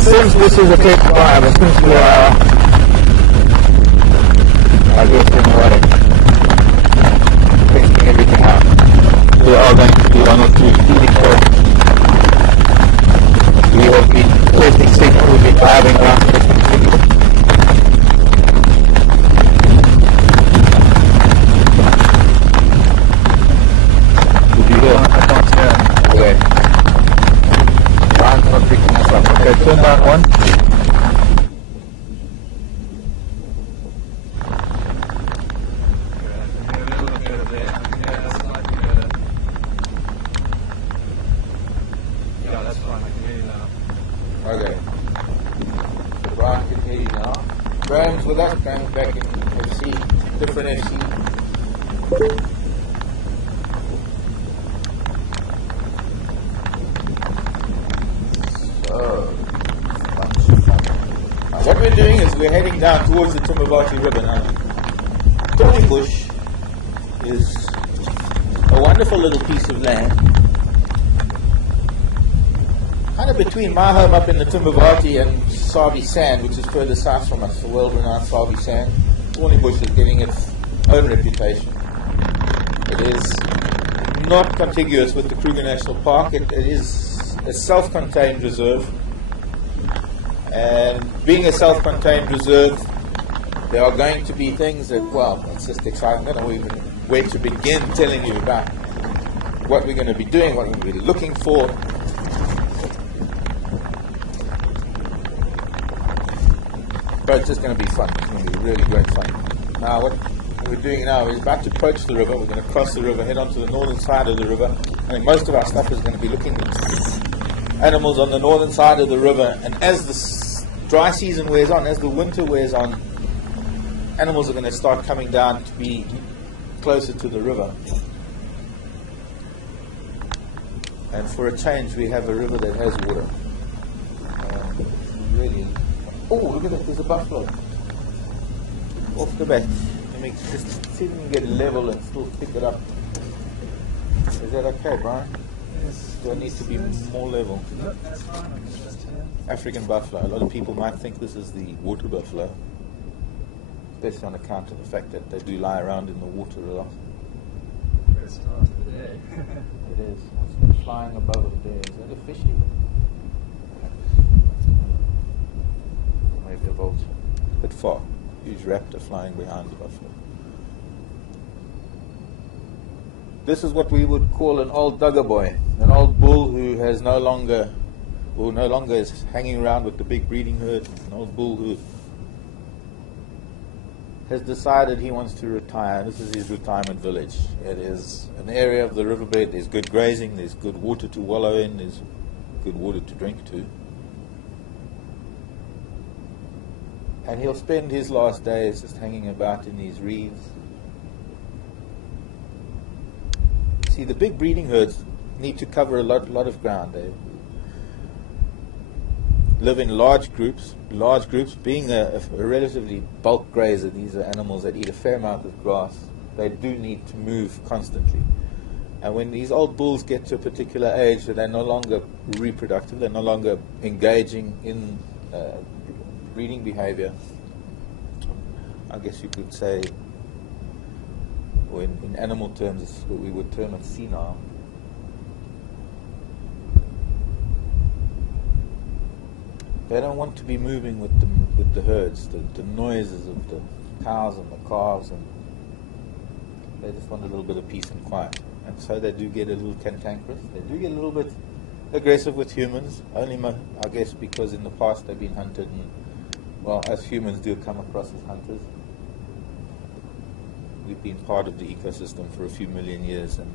Since this is a test drive, since we are, I guess in a way, testing everything out, we are going to be on a feeding course. We will be testing signal, we'll be driving around testing signal. Did you hear? I can't hear. Okay. Brian's not picking us up. Okay, turn down one. Okay. So Brian can hear you now. Graham's with us, Graham's back in FC, different FC. So, what we're doing is we're heading down towards the Thornybush River now. Thornybush is a wonderful little piece of land, kind of between my home up in the Thornybush and Sabi Sand, which is further south from us, the world-renowned Sabi Sand. Thornybush is getting its own reputation. It is not contiguous with the Kruger National Park. It is a self-contained reserve. And being a self-contained reserve, there are going to be things that, well, it's just exciting. I don't know even where to begin telling you about what we're going to be doing, what we're going to be looking for. But it's just going to be fun. It's going to be really great fun. Now, what we're doing now is about to approach the river. We're going to cross the river, head onto the northern side of the river. I mean, most of our stuff is going to be looking at animals on the northern side of the river. And as the dry season wears on, as the winter wears on, animals are going to start coming down to be closer to the river. And for a change, we have a river that has water. Really. Oh, look at that, there's a buffalo. Off the back. Let me just see if we can get level and still pick it up. Is that okay, Brian? Yes. Do I need to be more level? No, that's fine. I can just hear. African buffalo. A lot of people might think this is the water buffalo, especially on account of the fact that they do lie around in the water a lot. First start of the day. It is. What's flying above it there? Is that a fishy? Maybe a vulture. A bit far. Huge raptor flying behind the buffalo. This is what we would call an old dugger boy, an old bull who has no longer is hanging around with the big breeding herd. An old bull who has decided he wants to retire. This is his retirement village. It is an area of the riverbed. There's good grazing. There's good water to wallow in. There's good water to drink too. And he'll spend his last days just hanging about in these reeds. See, the big breeding herds need to cover a lot of ground. They live in large groups. Large groups, being a relatively bulk grazer, these are animals that eat a fair amount of grass. They do need to move constantly. And when these old bulls get to a particular age, they're no longer reproductive, they're no longer engaging in breeding behavior. I guess you could say, or in animal terms, it's what we would term it senile. They don't want to be moving with the herds, the noises of the cows and the calves, and they just want a little bit of peace and quiet. And so they do get a little cantankerous. They do get a little bit aggressive with humans, only I guess because in the past they've been hunted, and well, as humans do come across as hunters. We've been part of the ecosystem for a few million years, and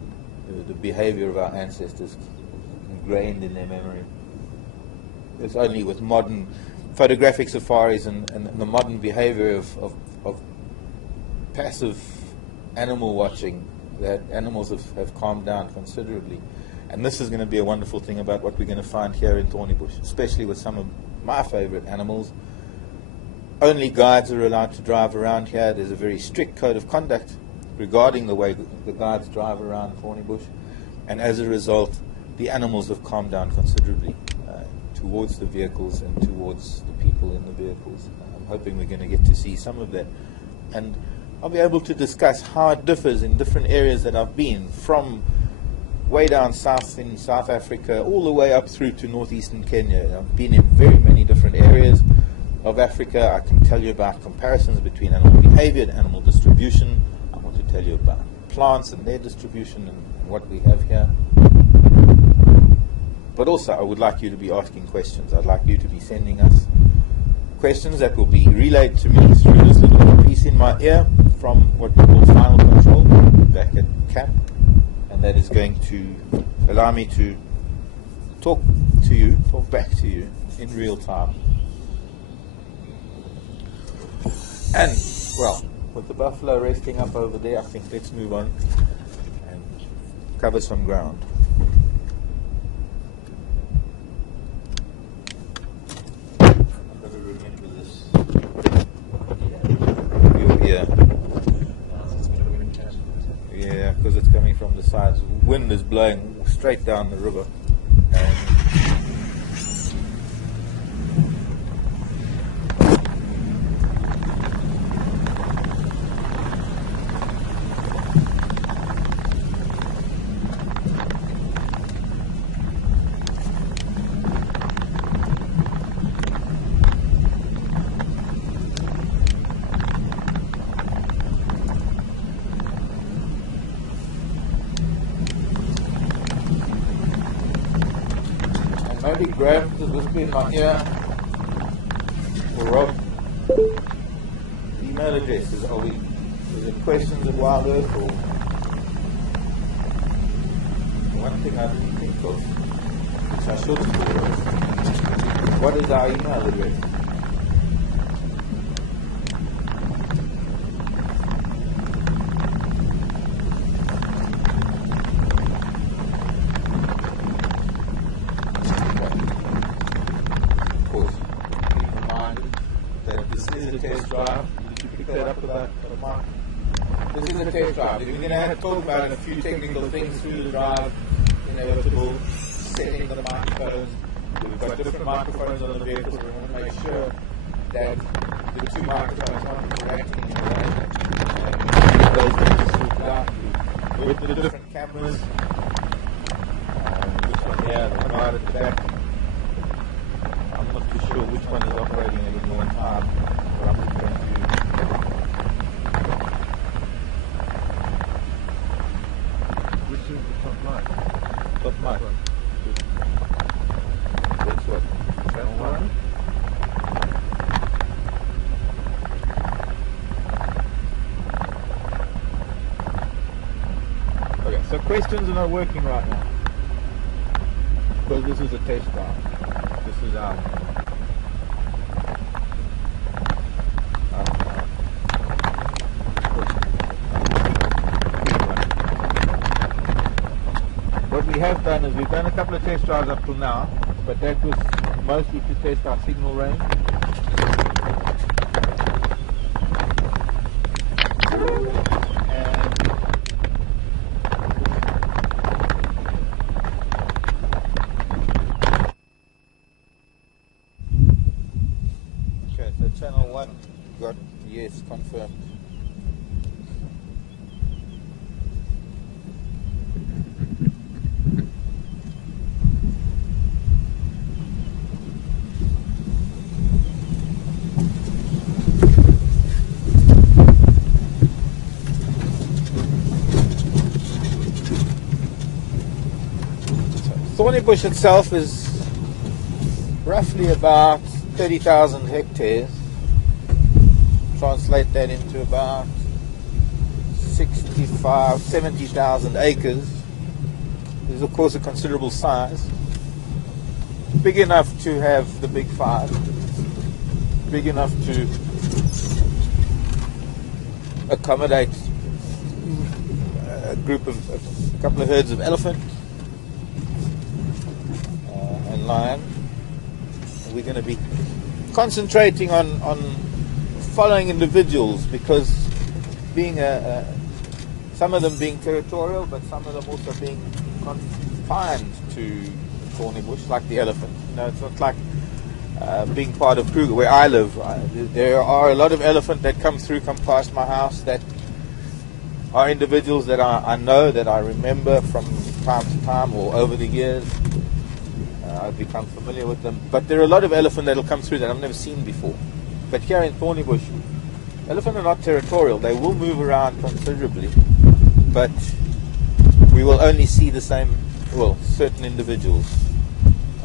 the behavior of our ancestors is ingrained in their memory. It's only with modern photographic safaris and the modern behavior of passive animal watching that animals have calmed down considerably. And this is going to be a wonderful thing about what we're going to find here in Thornybush, especially with some of my favorite animals. Only guides are allowed to drive around here. There's a very strict code of conduct regarding the way the guides drive around Thornybush, and as a result, the animals have calmed down considerably towards the vehicles and towards the people in the vehicles. I'm hoping we're going to get to see some of that. And I'll be able to discuss how it differs in different areas that I've been, from way down south in South Africa all the way up through to northeastern Kenya. I've been in very many different areas of Africa. I can tell you about comparisons between animal behavior and animal distribution. I want to tell you about plants and their distribution and what we have here. But also, I would like you to be asking questions. I'd like you to be sending us questions that will be relayed to me through this little piece in my ear from what we call final control back at camp. And that is going to allow me to talk back to you in real time. And, well, with the buffalo resting up over there, I think let's move on and cover some ground. Yeah, because it's coming from the sides. Wind is blowing straight down the river. Maybe grab the whisper in my ear, or Rob. Email addresses. Is it questions at Wild Earth, or one thing I didn't think of, which I should have. What is our email address? Marc. This is a test drive. We're going to have to talk about a few technical things through the drive, inevitable setting of the microphones. We've got different microphones on the vehicles. We want to make sure that the two microphones aren't interacting in a way. Those things are sorted out with the different cameras. This one here, the one right at the back. I'm not too sure which one is operating at any one time, but I'm just going to. Top mic. That's what? Channel 1? Okay, so questions are not working right now. Because this is a test drive. This is our what we have done is we've done a couple of test drives up till now, but that was mostly to test our signal range. Okay, so channel 1 got yes confirmed. Thornybush itself is roughly about 30,000 hectares. Translate that into about 70,000 acres. It is of course a considerable size. Big enough to have the big five. Big enough to accommodate a couple of herds of elephant. Lion. We're going to be concentrating on following individuals, because being some of them being territorial, but some of them also being confined to Thornybush like the elephant. You know, it's not like being part of Kruger where I live. There are a lot of elephant that come past my house that are individuals that I know, that I remember from time to time or over the years. I've become familiar with them. But there are a lot of elephant that will come through that I've never seen before. But here in Thornybush, elephant are not territorial. They will move around considerably, but we will only see the same, well, certain individuals.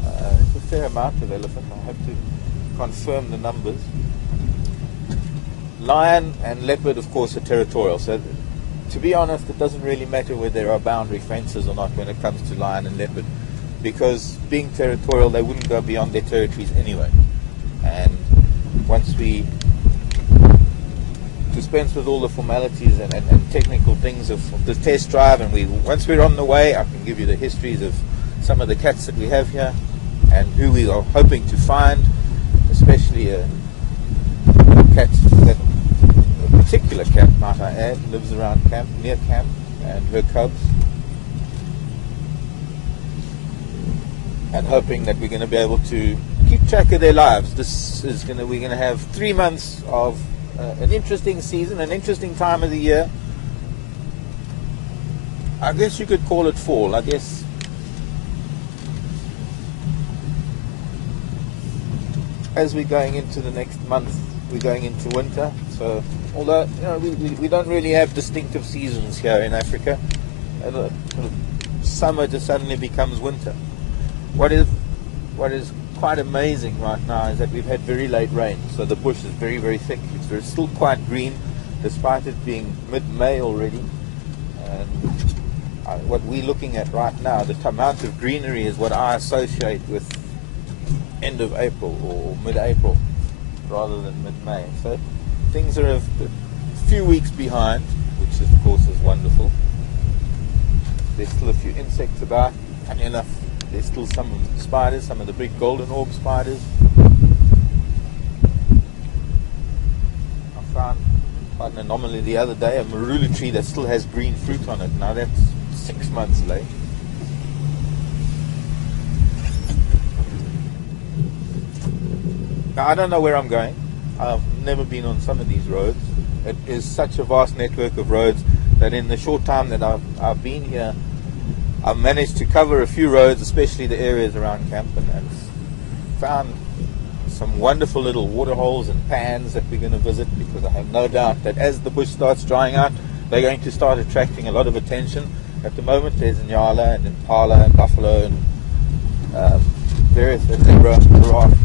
It's a fair amount of elephant. I have to confirm the numbers. Lion and leopard, of course, are territorial. So, to be honest, it doesn't really matter whether there are boundary fences or not when it comes to lion and leopard, because being territorial, they wouldn't go beyond their territories anyway. And once we dispense with all the formalities and technical things of the test drive, and once we're on the way, I can give you the histories of some of the cats that we have here and who we are hoping to find, especially a cat, a particular cat, might I add, lives around camp, near camp, and her cubs. And hoping that we're going to be able to keep track of their lives. We're going to have 3 months of an interesting season, an interesting time of the year. I guess you could call it fall. I guess as we're going into the next month, we're going into winter. So although we don't really have distinctive seasons here in Africa, summer just suddenly becomes winter. What is quite amazing right now is that we've had very late rain, so the bush is very, very thick. It's still quite green, despite it being mid-May already. And what we're looking at right now, the amount of greenery, is what I associate with end of April or mid-April, rather than mid-May. So things are a few weeks behind, which of course is wonderful. There's still a few insects about, funny enough. There's still some spiders, some of the big golden orb spiders. I found quite an anomaly the other day, a marula tree that still has green fruit on it. Now that's 6 months late. Now I don't know where I'm going. I've never been on some of these roads. It is such a vast network of roads that in the short time that I've been here, I've managed to cover a few roads, especially the areas around camp, and found some wonderful little water holes and pans that we're going to visit, because I have no doubt that as the bush starts drying out, they're going to start attracting a lot of attention. At the moment there's nyala and impala and buffalo and various zebra, giraffe.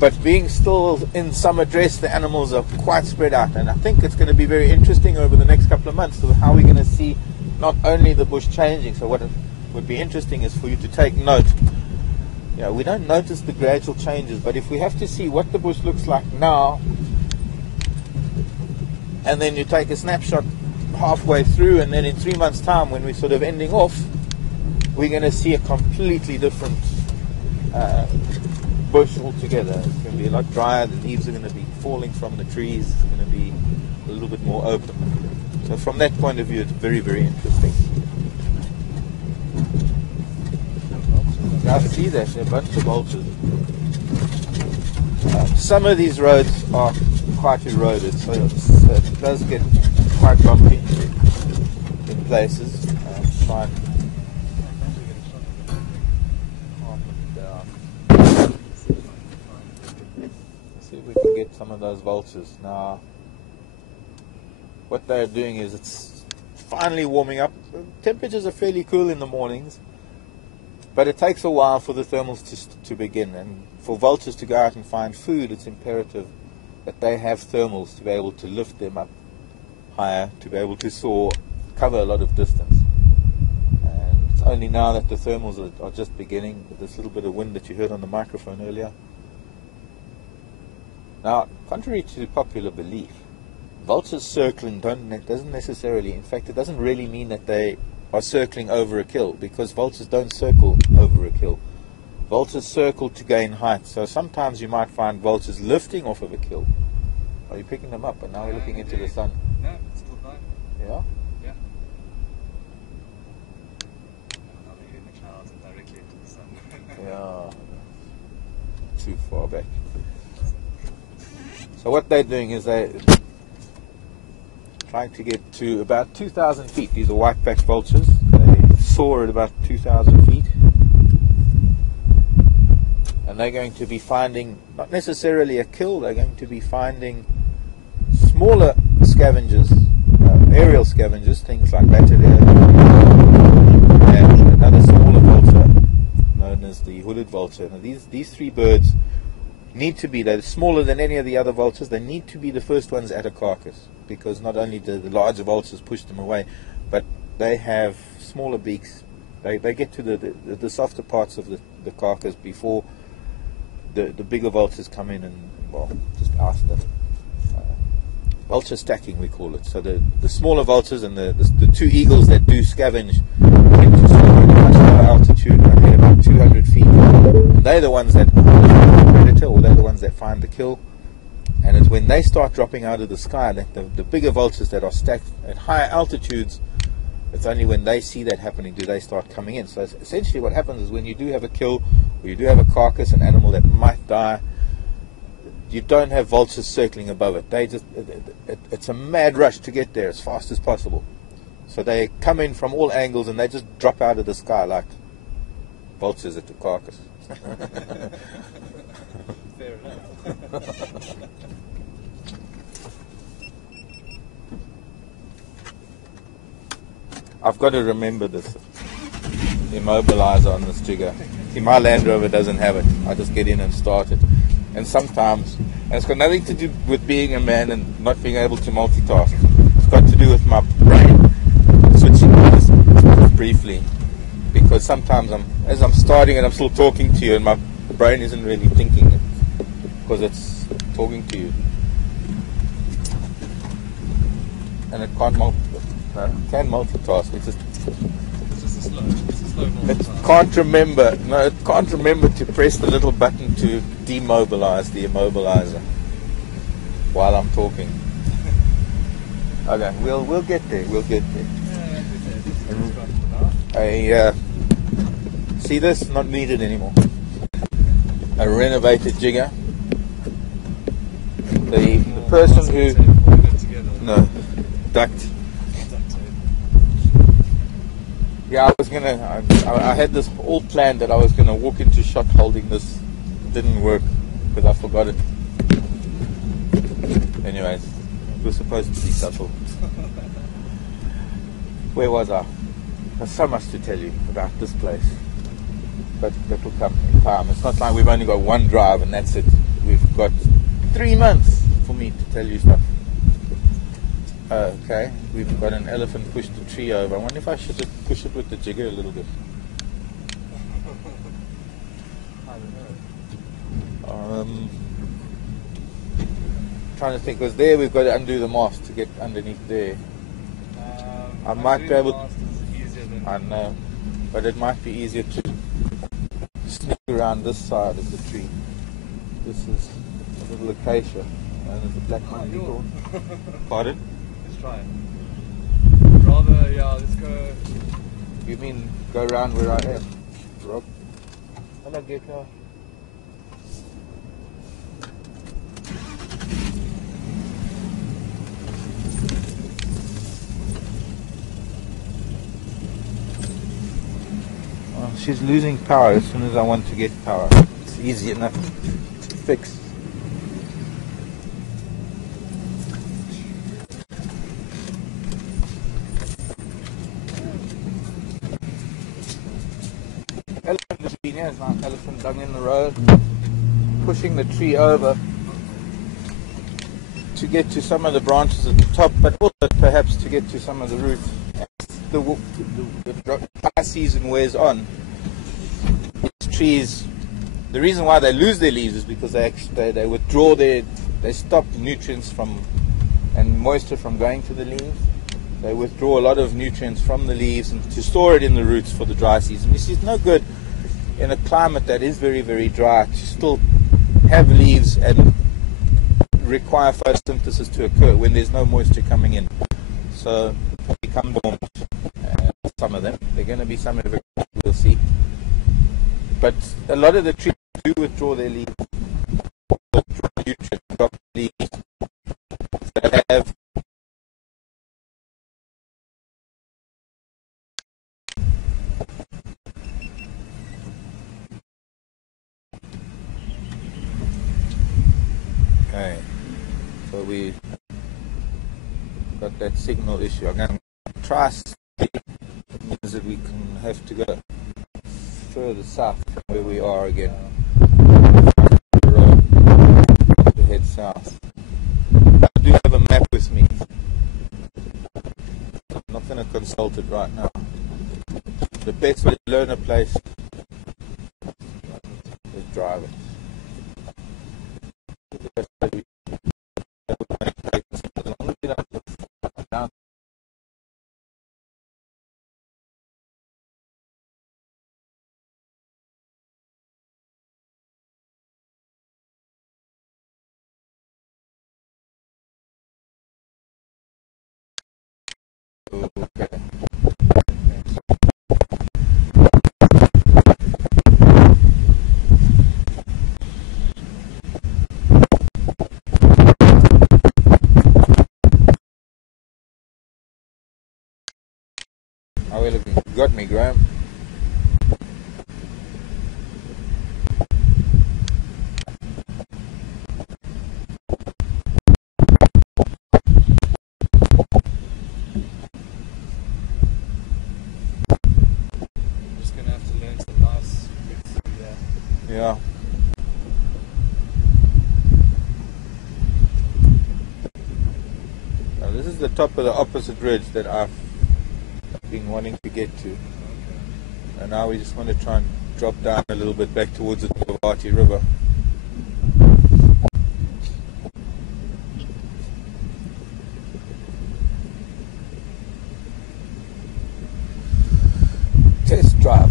But being still in summer dress, the animals are quite spread out, and I think it's going to be very interesting over the next couple of months of how we're going to see not only the bush changing. So what would be interesting is for you to take note. You know, we don't notice the gradual changes, but if we have to see what the bush looks like now, and then you take a snapshot halfway through, and then in 3 months' time, when we're sort of ending off, we're going to see a completely different bush altogether. It's going to be a lot drier. The leaves are going to be falling from the trees. It's going to be a little bit more open. So from that point of view, it's very, very interesting. I see that there are a bunch of vultures. Some of these roads are quite eroded, so it does get quite bumpy in places. Try and see if we can get some of those vultures. Now, what they're doing is it's finally warming up. Temperatures are fairly cool in the mornings, but it takes a while for the thermals to begin, and for vultures to go out and find food, it's imperative that they have thermals to be able to lift them up higher, to be able to soar, cover a lot of distance. And it's only now that the thermals are just beginning, with this little bit of wind that you heard on the microphone earlier. Now, contrary to popular belief, vultures circling doesn't necessarily, in fact, it doesn't really mean that they are circling over a kill, because vultures don't circle over a kill. Vultures circle to gain height. So sometimes you might find vultures lifting off of a kill. Are you picking them up? And now we're looking into the sun. No, it's still fine. Yeah? Yeah. Yeah, too far back. So what they're doing is they're trying to get to about 2,000 feet. These are white-backed vultures. They soar at about 2,000 feet. And they're going to be finding, not necessarily a kill, they're going to be finding smaller scavengers, aerial scavengers, things like that, and another smaller vulture known as the hooded vulture. Now these three birds need to be, they're smaller than any of the other vultures, they need to be the first ones at a carcass, because not only do the larger vultures push them away, but they have smaller beaks. They get to the softer parts of the carcass before the bigger vultures come in and, well, just oust them. Vulture stacking, we call it. So the smaller vultures and the two eagles that do scavenge get to soar at a much lower altitude, at about 200 feet. And they're the ones that find the predator, or they're the ones that find the kill. And it's when they start dropping out of the sky that the bigger vultures that are stacked at higher altitudes, it's only when they see that happening do they start coming in. So essentially what happens is when you do have a kill, or you do have a carcass, an animal that might die, you don't have vultures circling above it. They just, it's a mad rush to get there as fast as possible. So they come in from all angles and they just drop out of the sky like vultures at the carcass. Fair enough. I've got to remember this immobilizer on this jigger. See, my Land Rover doesn't have it. I just get in and start it. And sometimes, and it's got nothing to do with being a man and not being able to multitask. It's got to do with my brain switching just briefly. Because sometimes as I'm starting and I'm still talking to you and my brain isn't really thinking it, because it's talking to you. And it can't multitask. It's just It's a slow it multitask. can't remember. No, it can't remember to press the little button to demobilize the immobilizer while I'm talking. Okay, we'll get there. We'll get there. Yeah, this is fun for now. See this? Not needed anymore. A renovated jigger. The person who no duct. Yeah, I had this all planned that I was gonna walk into shot holding this. Didn't work because I forgot it. Anyways, it was supposed to be subtle. Where was I? There's so much to tell you about this place, but that will come in time. It's not like we've only got one drive and that's it. We've got 3 months for me to tell you stuff. Okay, we've got an elephant pushed the tree over. I wonder if I should just push it with the jigger a little bit. I don't know. Trying to think, because there we've got to undo the mast to get underneath there. I might be able. I know, but it might be easier to sneak around this side of the tree. This is a little acacia, and there's a black monkey called. Pardon? Let's try it. Rather, yeah, let's go. You mean go around where I am, Rob? Hello, Gecko. She's losing power as soon as I want to get power. It's easy enough to fix. Elephant has been here, there's an elephant dug in the road, pushing the tree over to get to some of the branches at the top, but also perhaps to get to some of the roots. As the dry season wears on, these trees, the reason why they lose their leaves is because they withdraw they stop nutrients from and moisture from going to the leaves. They withdraw a lot of nutrients from the leaves and to store it in the roots for the dry season. You see, it's no good in a climate that is very, very dry to still have leaves and require photosynthesis to occur when there's no moisture coming in. So they become dormant. Some of them. They're going to be some of it, we'll see. but a lot of the trees do withdraw their leaves, withdraw nutrients, drop leaves. They have okay, so we got that signal issue. I'm going to try. It means that we can have to go further south from where we are again. The road to head south. I do have a map with me. I'm not going to consult it right now. The best way to learn a place is driving. Okay. How are we looking? You got me, Graham. Yeah. Now this is the top of the opposite ridge that I've been wanting to get to. And now we just want to try and drop down a little bit back towards the Thornybush River. Test drive.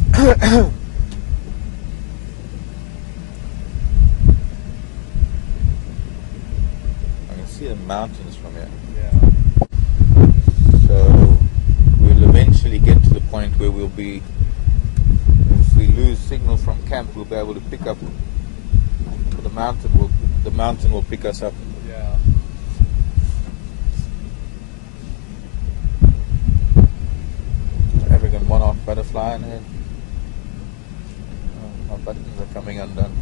The mountains from here. Yeah. So we'll eventually get to the point where we'll be, if we lose signal from camp, we'll be able to pick up the mountain will pick us up. Yeah. African monarch butterfly in here. Oh, my buttons are coming undone.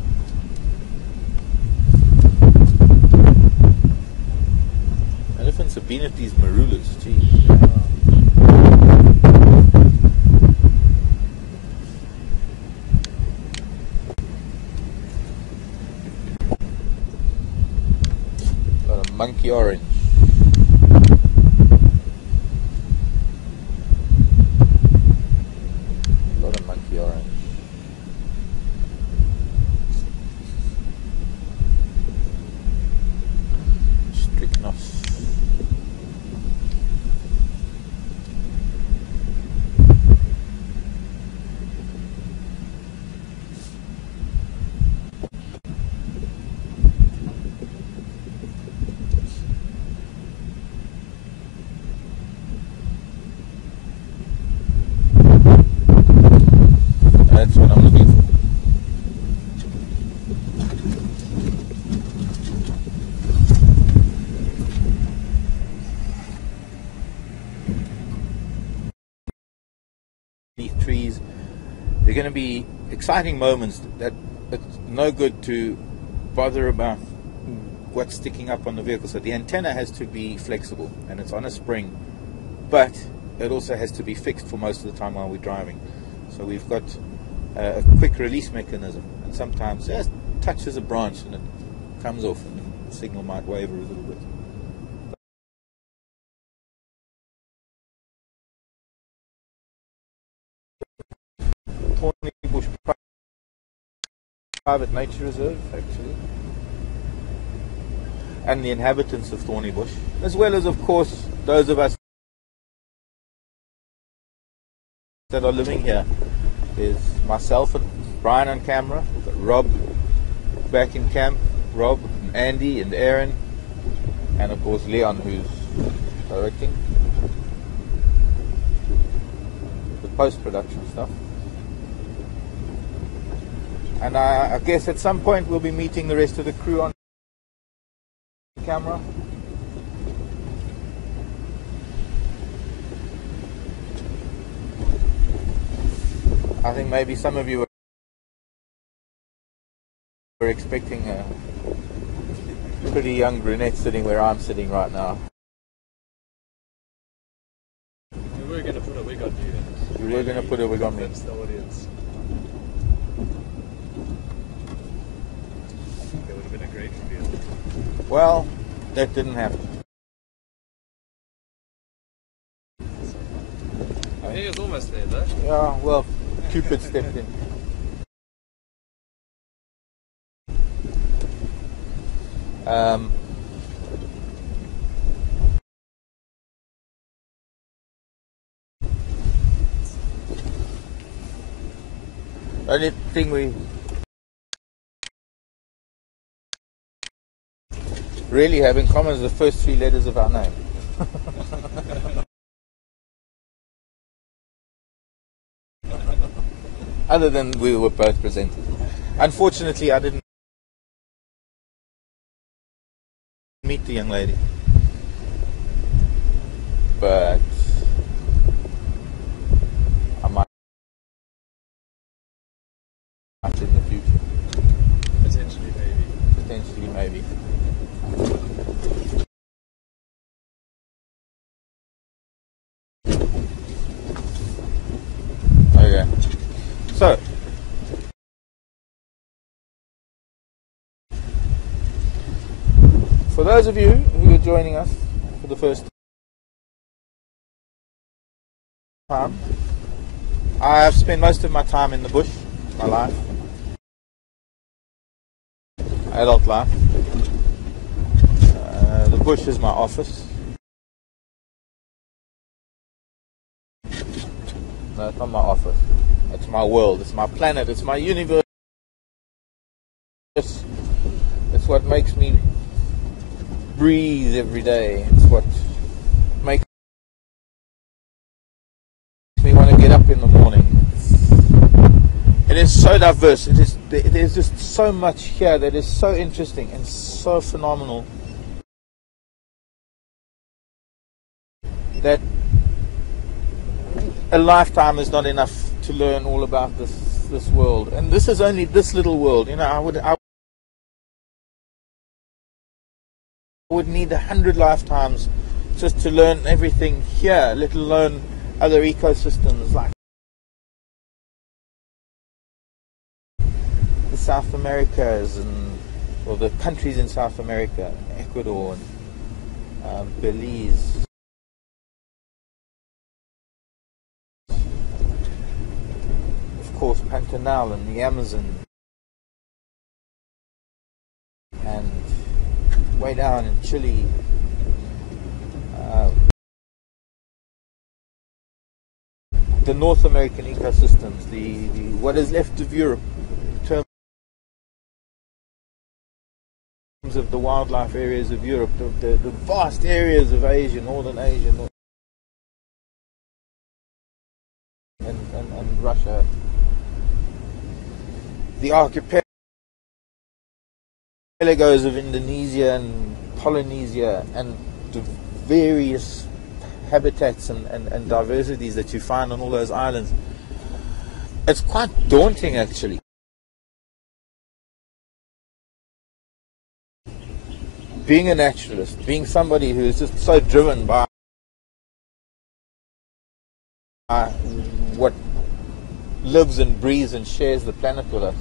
Elephants have been at these marulas, gee. Got a monkey orange. Got a monkey orange. Strychnos. That's what I'm looking for. These trees, they're going to be exciting moments that it's no good to bother about what's sticking up on the vehicle. So the antenna has to be flexible and it's on a spring, but it also has to be fixed for most of the time while we're driving. So we've got a quick release mechanism, and sometimes it touches a branch and it comes off and the signal might waver a little bit. Thornybush Private Nature Reserve, actually, and the inhabitants of Thornybush, as well as, of course, those of us that are living here. There's myself and Brian on camera. We've got Rob back in camp, Rob, and Andy, and Aaron, and of course Leon, who's directing the post-production stuff. And I guess at some point we'll be meeting the rest of the crew on camera. I think maybe some of you were expecting a pretty young brunette sitting where I'm sitting right now. We were going to put a wig on you. We were going to put a wig on me. That's the audience. That would have been a great reveal. Well, that didn't happen. I think it's almost there, though. Yeah, well, Cupid stepped in. The only thing we really have in common is the first 3 letters of our name. Other than we were both presented. Unfortunately, I didn't meet the young lady. But I might in the future. Potentially, maybe. Potentially, maybe. Okay. So, for those of you who are joining us for the first time, I have spent most of my time in the bush, my life, adult life. The bush is my office. No, it's not my office. It's my world. It's my planet. It's my universe. It's what makes me breathe every day. It's what makes me want to get up in the morning. It is so diverse. There's just so much here that is so interesting and so phenomenal that a lifetime is not enough to learn all about this world. And this is only this little world. You know, I would need 100 lifetimes just to learn everything here, let alone other ecosystems like the South Americas or the countries in South America, Ecuador and Belize. Of course, Pantanal and the Amazon, and way down in Chile, the North American ecosystems, the what is left of Europe in terms of the wildlife areas of Europe, the vast areas of Asia, Northern Asia, and Russia, the archipelagos of Indonesia and Polynesia, and the various habitats and diversities that you find on all those islands. It's quite daunting, actually. Being a naturalist, being somebody who is just so driven by what lives and breathes and shares the planet with us,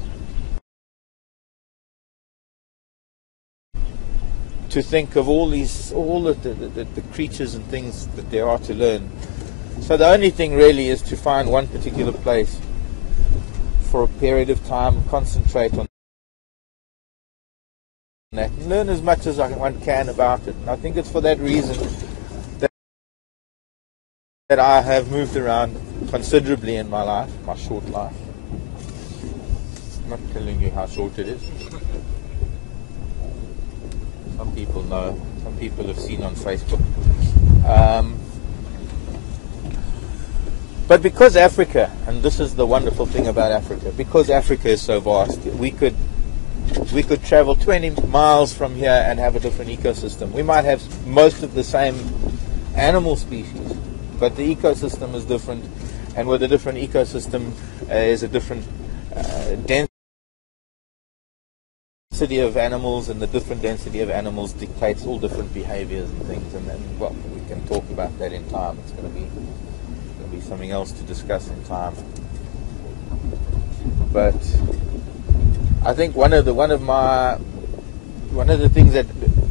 to think of all the creatures and things that there are to learn. So the only thing really is to find one particular place for a period of time, concentrate on that, and learn as much as one can about it. And I think it's for that reason that I have moved around considerably in my life, my short life. I'm not telling you how short it is. Some people know, some people have seen on Facebook. But because Africa, and this is the wonderful thing about Africa, because Africa is so vast, we could travel 20 miles from here and have a different ecosystem. We might have most of the same animal species, but the ecosystem is different, and with a different ecosystem is a different density of animals, and the different density of animals dictates all different behaviors and things, and then, well, we can talk about that in time. It's going to be something else to discuss in time. But I think one of the things that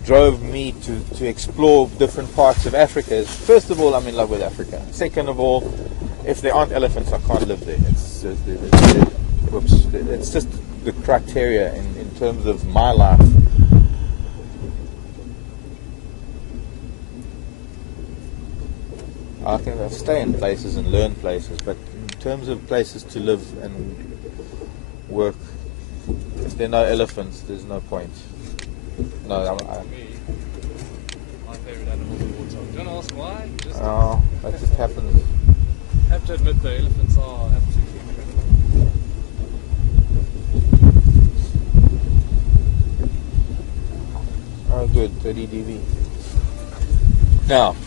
drove me to explore different parts of Africa is, first of all, I'm in love with Africa. Second of all, if there aren't elephants, I can't live there. It's just the criteria in terms of my life. I can stay in places and learn places, but in terms of places to live and work, if there are no elephants, there's no point. No, Me, my favourite animal in the water. Don't ask why. Just that just happens. I have to admit the elephants are absolutely incredible. Oh, good, 30 dB. Now,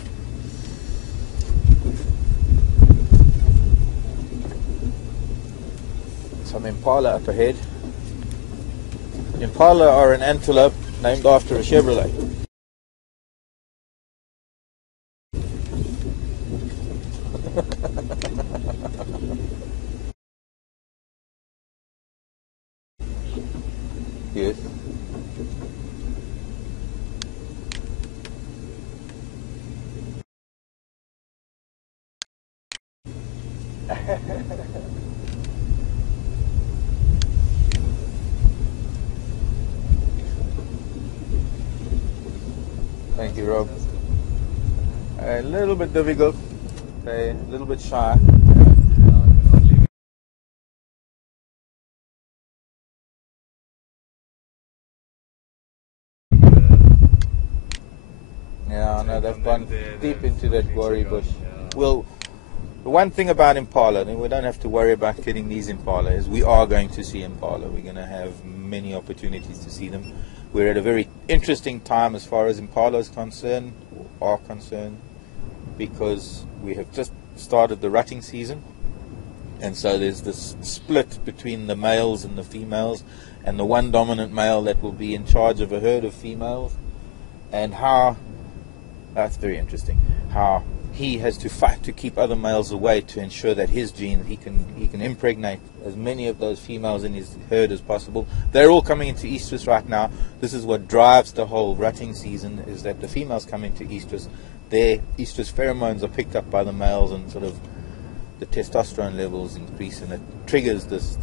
some impala up ahead. Impala are an antelope named after a Chevrolet. Yes. Thank you, Rob. A little bit difficult, a little bit shy. Yeah, no, they've gone deep into that worry bush. Well, the one thing about impala, and we don't have to worry about getting these impala, is we are going to see impala. We're going to have many opportunities to see them. We're at a very interesting time as far as impala is concerned, or are concerned, because we have just started the rutting season, and so there's this split between the males and the females, and the one dominant male that will be in charge of a herd of females, and how that's very interesting, how he has to fight to keep other males away to ensure that his genes, he can impregnate as many of those females in his herd as possible. They're all coming into estrus right now. This is what drives the whole rutting season, is that the females come into estrus. Their estrus pheromones are picked up by the males, and sort of the testosterone levels increase, and it triggers this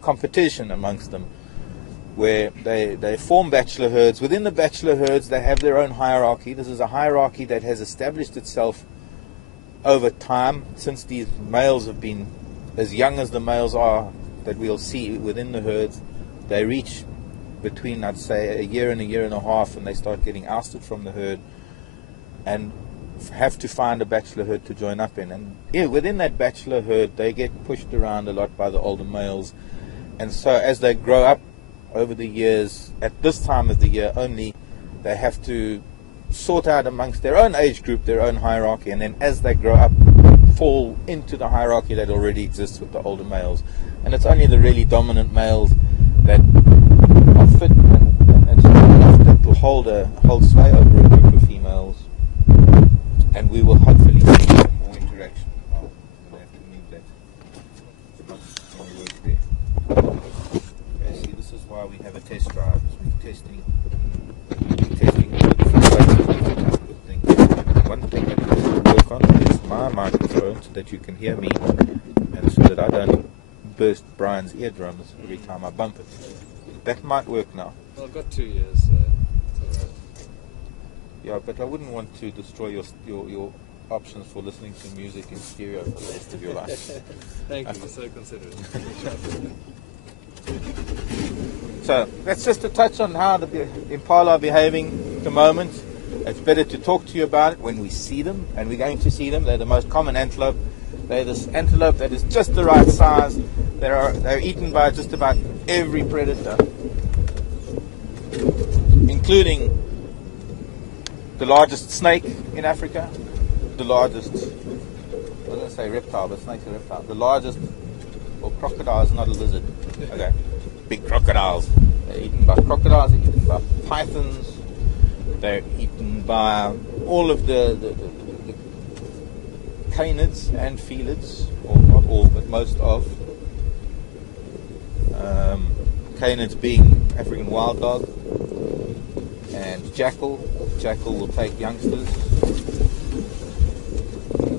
competition amongst them, where they form bachelor herds. Within the bachelor herds, they have their own hierarchy. This is a hierarchy that has established itself over time, since these males have been as young as the males are that we'll see within the herds. They reach between, I'd say, a year and a half, and they start getting ousted from the herd and have to find a bachelor herd to join up in. And within that bachelor herd, they get pushed around a lot by the older males. And so as they grow up over the years, at this time of the year only, they have to sort out amongst their own age group their own hierarchy, and then as they grow up, fall into the hierarchy that already exists with the older males. And it's only the really dominant males that are fit and strong enough that will hold sway over a group of females, and we will hopefully see more interaction. Oh, I have to move that. It's not going to work there. Okay, see, this is why we have a test drive. We're testing all the different ways of good things. One thing that we have to work on is my microphone, so that you can hear me, and so that I don't burst Brian's eardrums every time I bump it. That might work now. Well, I've got 2 years, so it's alright. Yeah, but I wouldn't want to destroy your options for listening to music in stereo for the rest of your life. Thank you, you're so considerate. So that's just a touch on how the impala are behaving at the moment. It's better to talk to you about it when we see them, and we're going to see them. They're the most common antelope. They're this antelope that is just the right size. They're eaten by just about every predator, including the largest snake in Africa, the largest, I was going to say reptile, but snake's a reptile. The largest, well, crocodile is not a lizard. Okay, big crocodiles. They're eaten by crocodiles, they're eaten by pythons, they're eaten by all of the canids and felids, or not all, but most of. Canids being African wild dog, and jackal. Jackal will take youngsters.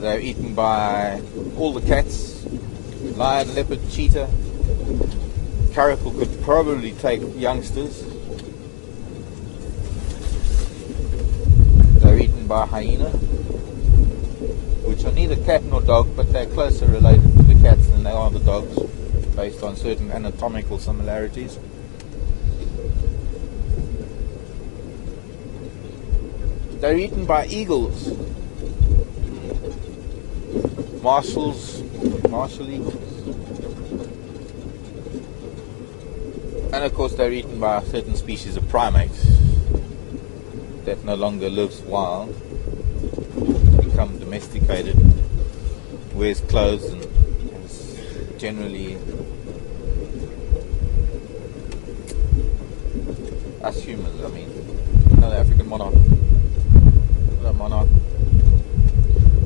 They're eaten by all the cats, lion, leopard, cheetah. Caracal could probably take youngsters. They're eaten by hyena, which are neither cat nor dog, but they're closer related to the cats than they are the dogs, based on certain anatomical similarities. They're eaten by eagles, marshal eagles, and of course they're eaten by a certain species of primate that no longer lives wild, become domesticated, wears clothes, and is generally, us humans, I mean, the African monarch. Monarch.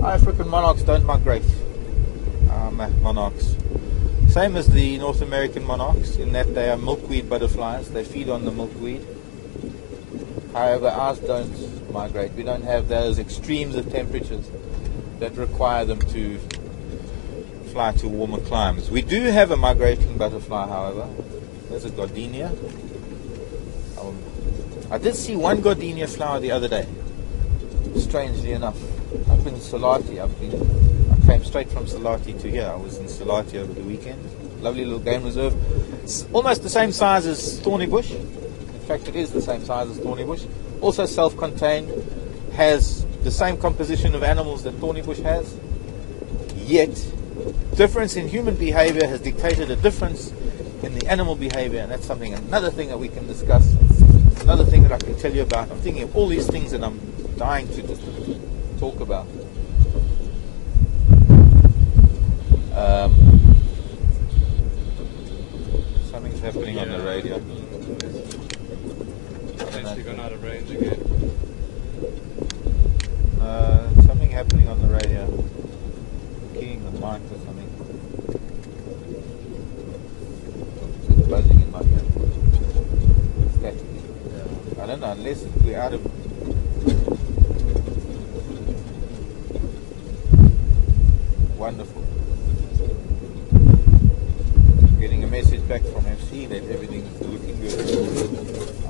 African monarchs don't migrate. Monarchs, same as the North American monarchs, in that they are milkweed butterflies. They feed on the milkweed. However, ours don't migrate. We don't have those extremes of temperatures that require them to fly to warmer climes. We do have a migrating butterfly, however. There's a gardenia. I did see one gardenia flower the other day, strangely enough, up in Salati. I came straight from Salati to here. I was in Salati over the weekend. Lovely little game reserve. It's almost the same size as Thornybush. In fact, it is the same size as Thornybush. Also self-contained, has the same composition of animals that Thornybush has. Yet, difference in human behavior has dictated a difference in the animal behavior, and that's another thing that we can discuss. Another thing that I can tell you about. I'm thinking of all these things that I'm dying to just talk about. Something's happening on the radio. Potentially gone out of range again. Something happening on the radio. Keying the mic or something. It's buzzing in my ear. Static. I don't know, unless we're out of... Wonderful. Getting a message back from FC that everything's looking good.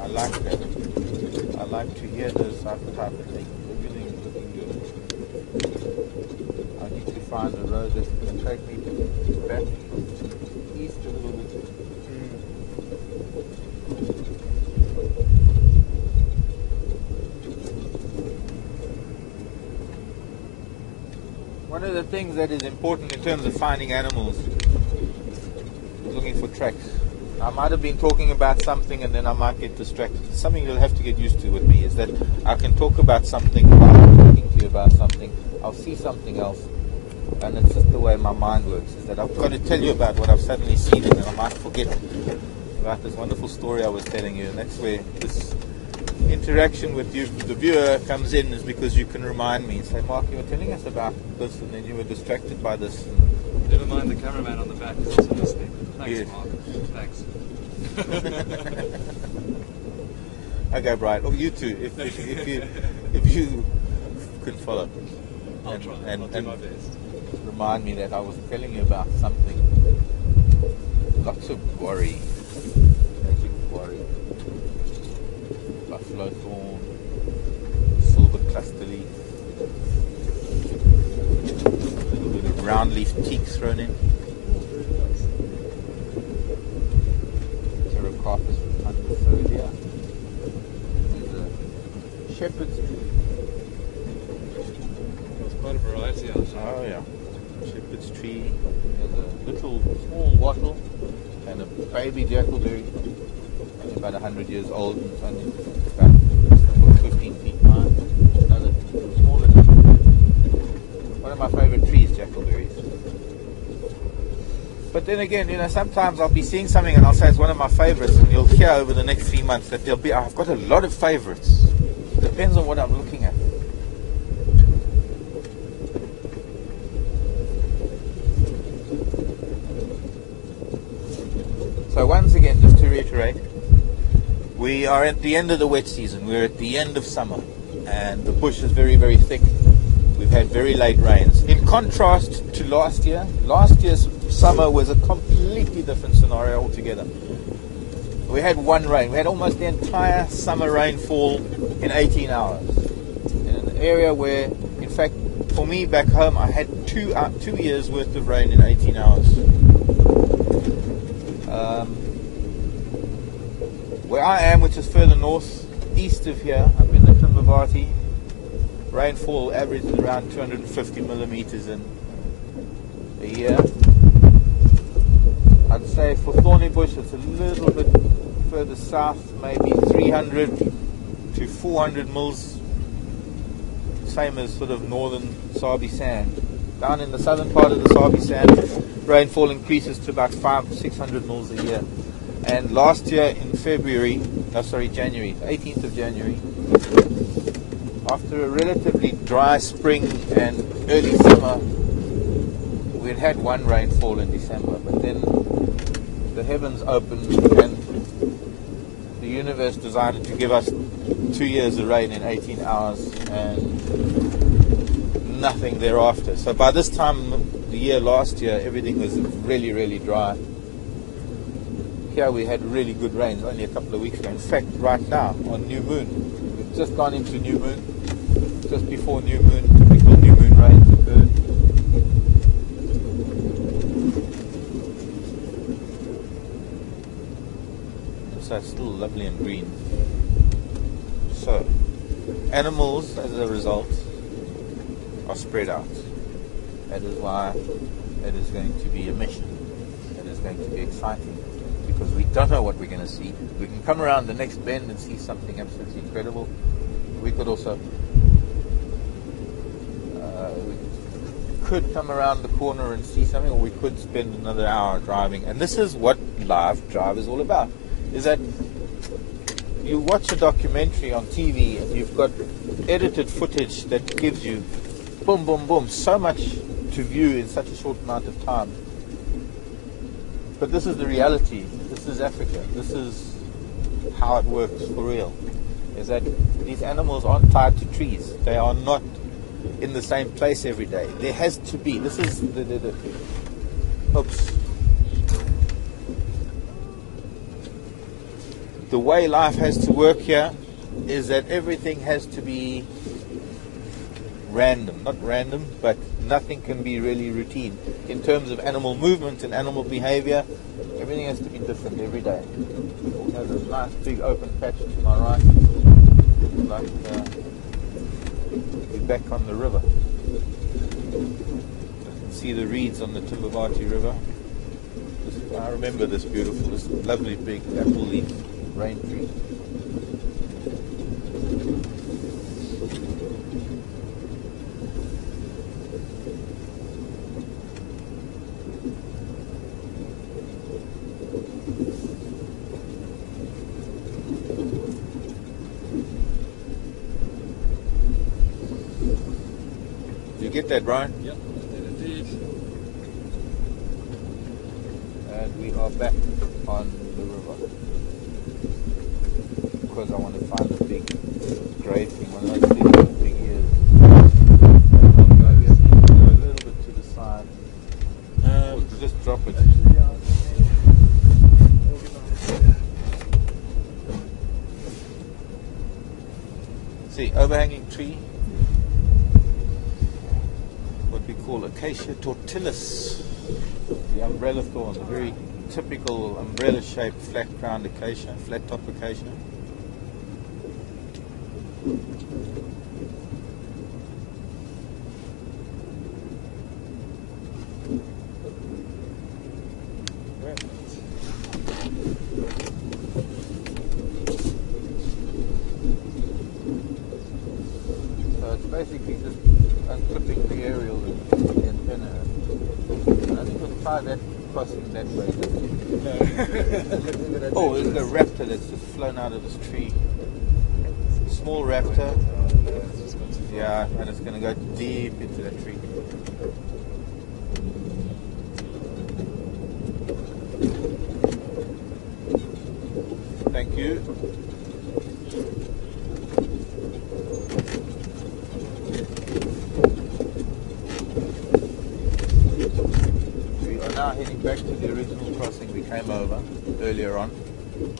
I like that. I like to hear this type of thing. Everything's looking good. I need to find a road that can take me back east a little bit. One of the things that is important in terms of finding animals is looking for tracks. I might have been talking about something and then I might get distracted. Something you'll have to get used to with me is that I can talk about something while I'm talking to you about something. I'll see something else, and it's just the way my mind works, is that I've got to tell you about what I've suddenly seen and then I might forget about this wonderful story I was telling you, and that's where this interaction with you, the viewer, comes in, is because you can remind me and say, Mark, you were telling us about this and then you were distracted by this. Never mind the cameraman on the back is also listening. Thanks, Yes. Mark. Thanks. Okay, Brian. Oh, you too. If you could follow. I'll try. I'll do my best. Remind me that I was telling you about something. Lots of worry. Magic worry. Buffalo thorn. Silver cluster leaf. A little bit of round leaf teak thrown in. Pterocarpus antifolia. There's a shepherd's tree. quite a variety out there. Oh yeah, shepherd's tree. There's a little small wattle and a baby jackalberry, only about 100 years old, and it's only about 15 feet high. Another smaller tree. One of my favorite trees, jackalberries. But then again, you know, sometimes I'll be seeing something and I'll say it's one of my favorites, and you'll hear over the next 3 months that I've got a lot of favorites. Depends on what I'm looking at. So once again, just to reiterate, we are at the end of the wet season. We're at the end of summer, and the bush is very, very thick. We've had very late rains. In contrast to last year's summer was a completely different scenario altogether. We had one rain. We had almost the entire summer rainfall in 18 hours. In an area where, in fact, for me back home, I had 2 years worth of rain in 18 hours. Where I am, which is further north, east of here, up in the Thornybush, rainfall averages around 250 millimeters in a year. I'd say for Thornybush it's a little bit further south, maybe 300 to 400 mils, same as sort of northern Sabi Sand. Down in the southern part of the Sabi Sand, rainfall increases to about 500-600 mils a year. And last year in January, 18th of January, after a relatively dry spring and early summer, we'd had one rainfall in December, but then the heavens opened and the universe decided to give us 2 years of rain in 18 hours and nothing thereafter. So by this time the year last year, everything was really, really dry. Here we had really good rains only a couple of weeks ago. In fact, right now on New Moon, we've just gone into New Moon. Just before New Moon, typical New Moon rains occurred. So it's still lovely and green. So, animals, as a result, are spread out. That is why it is going to be a mission. It is going to be exciting, because we don't know what we're going to see. We can come around the next bend and see something absolutely incredible. We could also could come around the corner and see something, or we could spend another hour driving. And this is what live drive is all about, is that you watch a documentary on TV and you've got edited footage that gives you boom, boom, boom, so much to view in such a short amount of time. But this is the reality. This is Africa. This is how it works for real, is that these animals aren't tied to trees. They are not in the same place every day. There has to be, this is the way life has to work here is that everything has to be random. Not random, but nothing can be really routine. In terms of animal movement and animal behavior, everything has to be different every day. There's a nice big open patch to my right. Like we're back on the river. You can see the reeds on the Thornybush River. I remember this lovely big apple leaf rain tree. Did you get that, Brian? Yep, indeed. And we are back on the river, because I want to find a big grey thing, one of those big ears. Go a little bit to the side. Just drop it. See, overhanging tree. What we call Acacia tortilis. The umbrella thorn, the very typical umbrella-shaped flat-crowned acacia, flat-top acacia. just unclipping the aerial and the antenna. I think we'll try that crossing that way. No. Oh, there's a raptor that's just flown out of this tree. Small raptor. Yeah, and it's going to go deep into that tree. Thank you. We are now heading back to the original crossing we came over earlier on,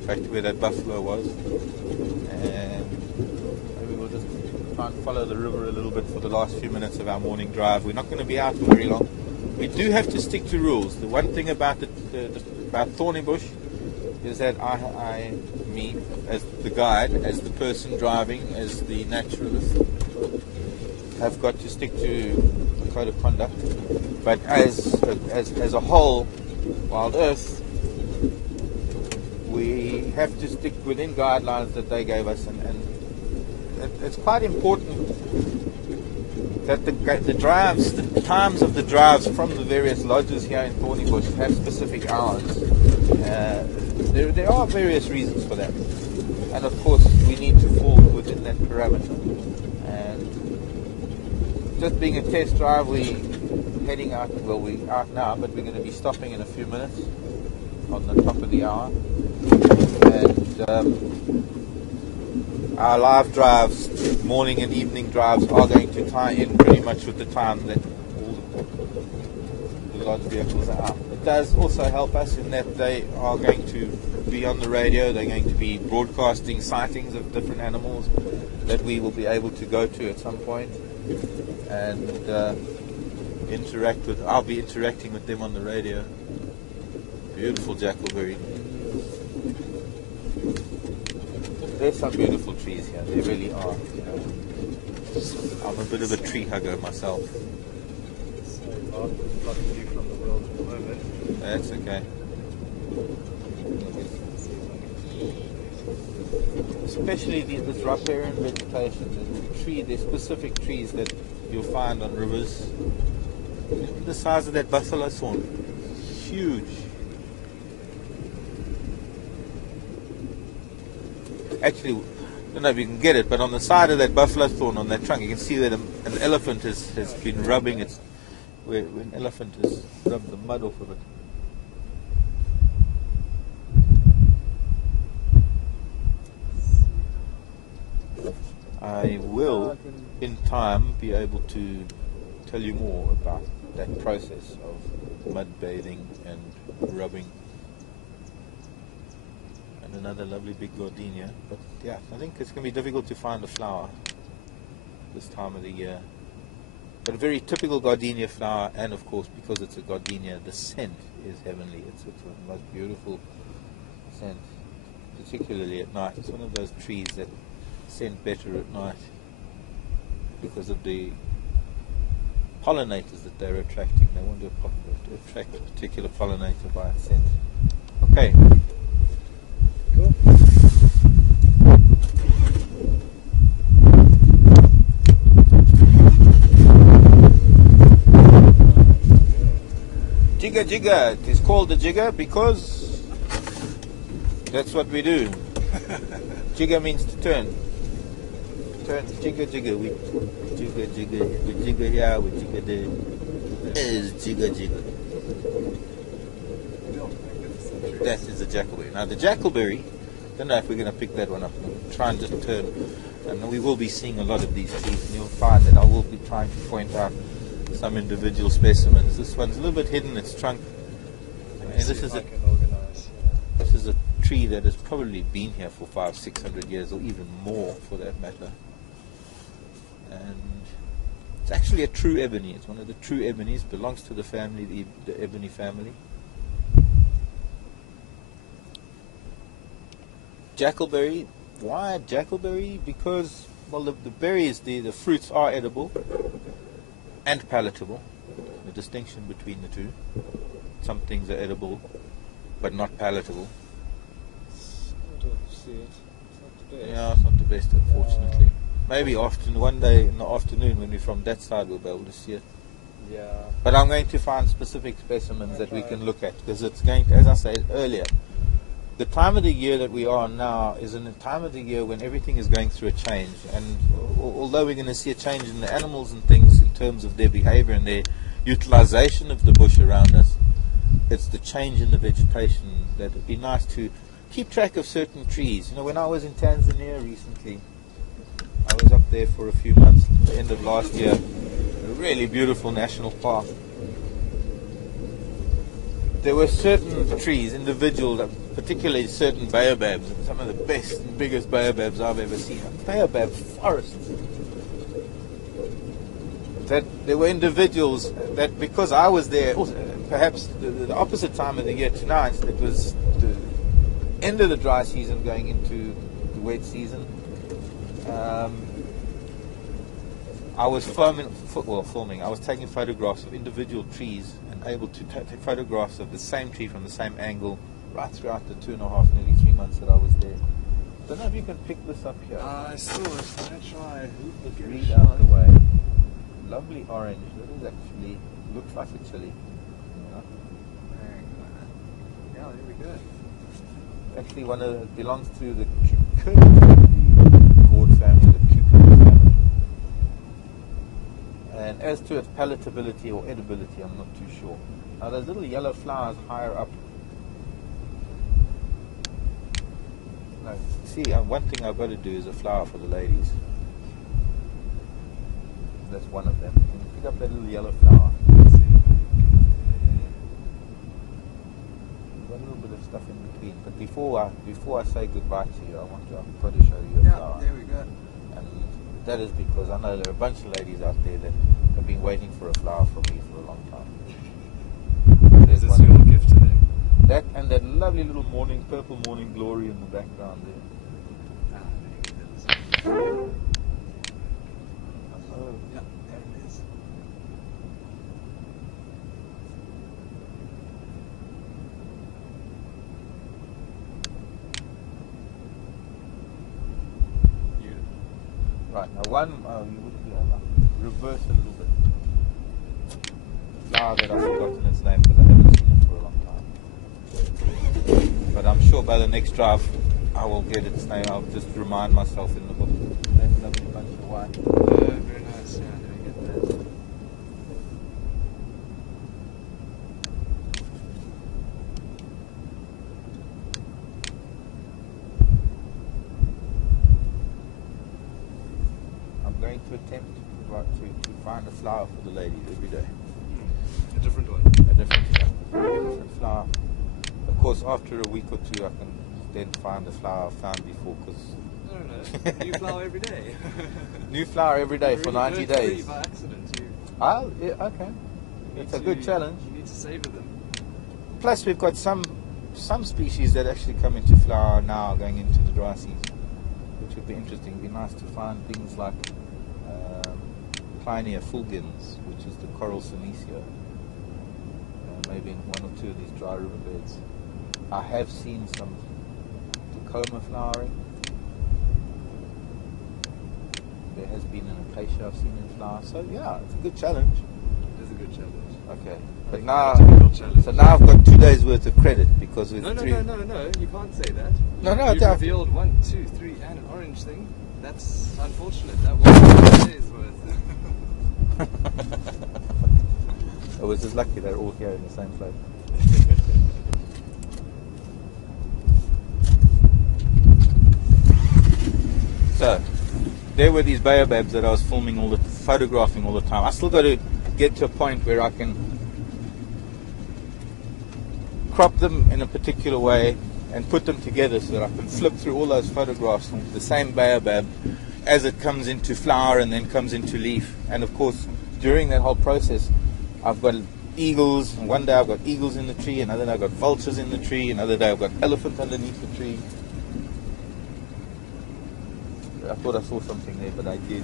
back to where that buffalo was, and maybe we'll just try and follow the river a little bit for the last few minutes of our morning drive. We're not going to be out for very long. We do have to stick to rules. The one thing about about Thornybush is that me, as the guide, as the person driving, as the naturalist, have got to stick to a code of conduct. But as a whole, Wild Earth, we have to stick within guidelines that they gave us, and it's quite important that the drives, the times of the drives from the various lodges here in Thornybush have specific hours. There are various reasons for that, and of course we need to fall within that parameter. And just being a test drive, we heading out. Well, we're out now, but we're going to be stopping in a few minutes on the top of the hour. And our live drives, morning and evening drives, are going to tie in pretty much with the time that all the lodge vehicles are out. It does also help us in that they are going to be on the radio. They're going to be broadcasting sightings of different animals that we will be able to go to at some point and interact with. I'll be interacting with them on the radio. Beautiful jackalberry. There's some beautiful trees here. They really are. You know. I'm a bit of a tree hugger myself. Sorry, Mark, we've got you from the world at the moment. That's okay. Especially this riparian vegetation. There's specific trees that you'll find on rivers. The size of that buffalo thorn. Huge. Actually, I don't know if you can get it, but on the side of that buffalo thorn, on that trunk, you can see that an elephant has been rubbing its, where an elephant has rubbed the mud off of it. I will, in time, be able to tell you more about that process of mud bathing and rubbing. Another lovely big gardenia, but yeah, I think it's going to be difficult to find a flower this time of the year. But a very typical gardenia flower, and of course, because it's a gardenia, the scent is heavenly. It's the most beautiful scent, particularly at night. It's one of those trees that scent better at night because of the pollinators that they're attracting. They want to attract a particular pollinator by its scent. Okay. Cool. Jigger jigger. It is called the jigger because that's what we do. Jigger means to turn. Turn, jigger jigger. We jigger jigger. We jigger here. We jigger there. Is jigger jigger. That is a jackalberry. Now the jackalberry, I don't know if we're going to pick that one up. We'll try and just turn, and we will be seeing a lot of these trees, and you'll find that I will be trying to point out some individual specimens. This one's a little bit hidden, its trunk. And this is a tree that has probably been here for 500-600 years, or even more for that matter. And it's actually a true ebony. It's one of the true ebonies. Belongs to the family, the ebony family. Jackalberry. Why jackalberry? Because, well, the berries, the fruits are edible and palatable. The distinction between the two. Some things are edible but not palatable. I don't see it. It's not the best. Yeah, it's not the best, unfortunately. maybe one day in the afternoon when we're from that side we'll be able to see it. Yeah. But I'm going to find specific specimens that we can look at, because it's going to, as I said earlier, the time of the year that we are now is in a time of the year when everything is going through a change. And although we're going to see a change in the animals and things in terms of their behavior and their utilization of the bush around us, it's the change in the vegetation that would be nice to keep track of certain trees. You know, when I was in Tanzania recently, I was up there for a few months at the end of last year, a really beautiful national park. There were certain trees, individual, particularly certain baobabs, some of the best and biggest baobabs I've ever seen. Baobab forests. That there were individuals that, because I was there, perhaps the opposite time of the year to now, it was the end of the dry season going into the wet season. I was filming. I was taking photographs of individual trees and able to take photographs of the same tree from the same angle right throughout the 2.5, nearly 3 months that I was there. I don't know if you can pick this up here. I saw it. I'm going to try. Let's read out the way. Lovely orange. That is actually, looks like a chili. Yeah, there we go. Actually, it belongs to the gourd family, the cucumber family. And as to its palatability or edibility, I'm not too sure. Now, there's little yellow flowers higher up. Now, see, one thing I've got to do is a flower for the ladies. That's one of them. Can you pick up that little yellow flower? There's a little bit of stuff in between. But before I say goodbye to you, I've got to show you a flower. There we go. And that is because I know there are a bunch of ladies out there that have been waiting for a flower from me for a long time. Is this your gift to them? That and that lovely little purple morning glory in the background there. Oh, yeah, there it is. Right, now reverse a little bit. Flower that I've forgotten its name because I haven't seen it for a long time. But I'm sure by the next drive I will get its name. I'll just remind myself in the book. That lovely bunch of white. Very nice, yeah, let me get that. I'm going to attempt to find a flower for the ladies every day. A different one. A different flower. Of course, after a week or two, I can then find the flower I found before. Cause No. New flower every day. New flower every day for 90 days. By accident, Okay. It's a good challenge. You need to savor them. Plus, we've got some species that actually come into flower now, going into the dry season, which would be interesting. It'd be nice to find things like Plinia fulgens, which is the coral senecio, maybe in one or two of these dry riverbeds. I have seen some tacoma flowering. There has been an acacia I've seen in flower. So yeah, it's a good challenge. It is a good challenge. Okay. But But now I've got 2 days worth of credit because with No, three. you can't say that. No, You've don't. revealed 1, 2, 3, and an orange thing. That's unfortunate. That was 2 days worth. I was just lucky they're all here in the same place. So, there were these baobabs that I was photographing all the time. I still got to get to a point where I can crop them in a particular way and put them together so that I can flip through all those photographs of the same baobab as it comes into flower and then comes into leaf. And of course, during that whole process, I've got eagles. And one day I've got eagles in the tree, another day I've got vultures in the tree, another day I've got elephant underneath the tree. I thought I saw something there, but I didn't.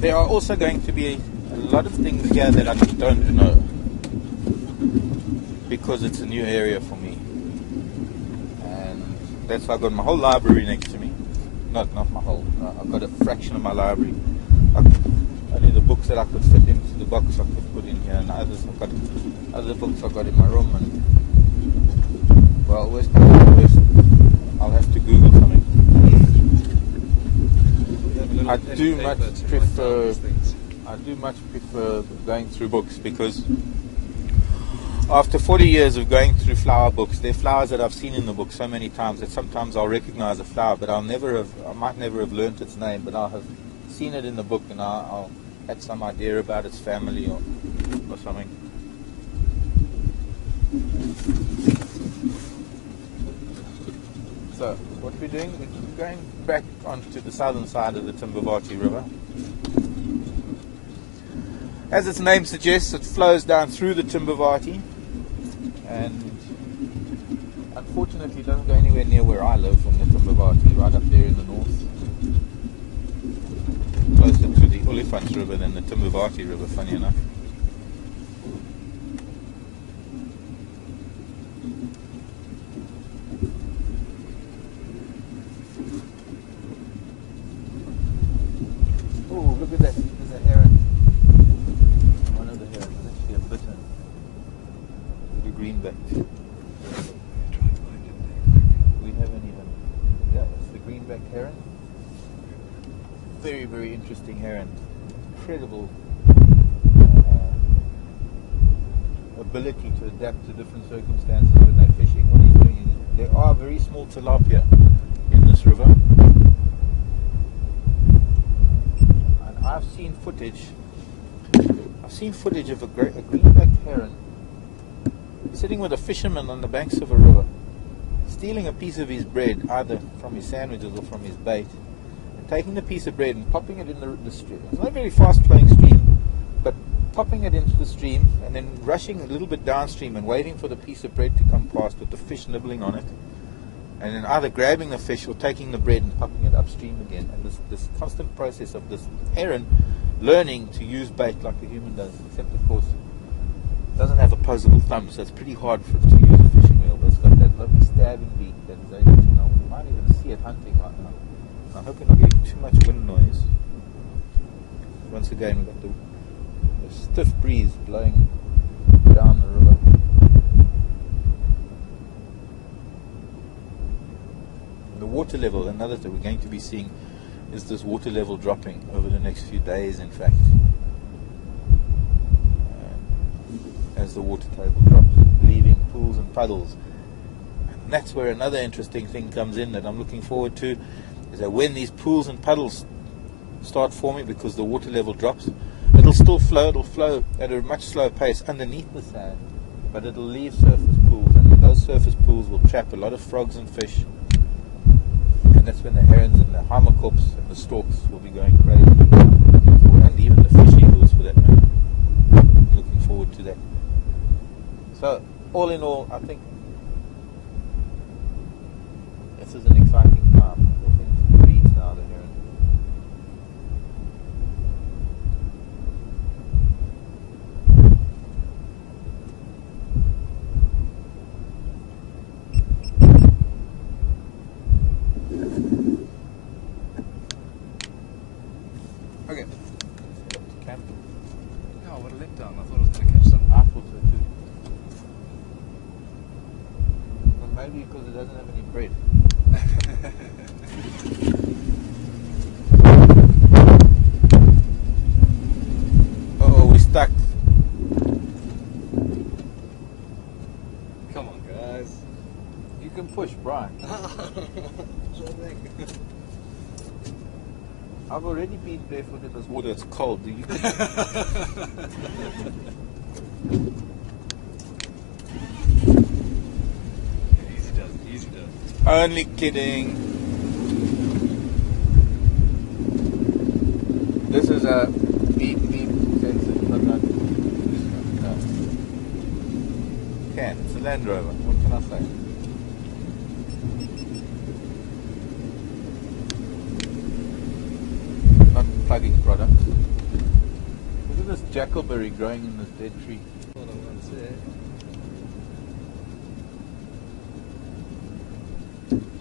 there are also going to be a lot of things here that I don't know, because it's a new area for me. And that's why I've got my whole library next to me. Not my whole. I've got a fraction of my library. Only the books that I could fit into the box I could put in here, and others I've got other books I've got in my room. And well, worst comes to worst, I'll have to Google something. I do much prefer going through books, because after 40 years of going through flower books, there are flowers that I've seen in the book so many times that sometimes I'll recognize a flower, but I might never have learnt its name, but I'll have seen it in the book, and I'll had some idea about its family or something. So what we're doing, we're going back onto the southern side of the Thornybush River. As its name suggests, it flows down through the Thornybush, and unfortunately it doesn't go anywhere near where I live in the Thornybush, right up there in the north. Closer to the Thornybush River than the Thornybush River, funny enough. Oh, look at that. There's a heron. One of the herons is actually a bittern. With a greenback. We haven't even... Yeah, it's the greenback heron. Very, very interesting heron. Incredible ability to adapt to different circumstances when they're fishing. What he's doing is, there are very small tilapia in this river. And I've seen footage of a greenback heron sitting with a fisherman on the banks of a river, stealing a piece of his bread, either from his sandwiches or from his bait, taking the piece of bread and popping it in the stream. It's not a very fast flowing stream, but popping it into the stream and then rushing a little bit downstream and waiting for the piece of bread to come past with the fish nibbling on it, and then either grabbing the fish or taking the bread and popping it upstream again. And this constant process of this heron learning to use bait like a human does, except of course it doesn't have opposable thumb, so it's pretty hard for it to use a fishing reel, but it's got that lovely stabbing beak that is able to, you might even see it hunting right now. I hope you're not getting too much wind noise. Once again, we've got the stiff breeze blowing down the river. The water level, another thing we're going to be seeing, is this water level dropping over the next few days, in fact. As the water table drops, leaving pools and puddles. And that's where another interesting thing comes in that I'm looking forward to, is that when these pools and puddles start forming, because the water level drops, it'll still flow. It'll flow at a much slower pace underneath the sand, but it'll leave surface pools, and then those surface pools will trap a lot of frogs and fish, and that's when the herons and the hamerkops and the storks will be going crazy, and even the fish eagles for that matter. I'm looking forward to that. So all in all, I think this is an exciting time. Now the heron. Okay. Camp. Oh, what a letdown. I thought I was going to catch some. I thought so too. Well, maybe because it doesn't have any bread. Oh, we're stuck. Come on, guys. You can push, Brian. I've already been barefoot in this water. It's cold. You can Easy does. Only kidding. This is a beep sensor. No. It's a Land Rover. What can I say? Not plugging products. jackalberry growing in this dead tree. Hold on one sec.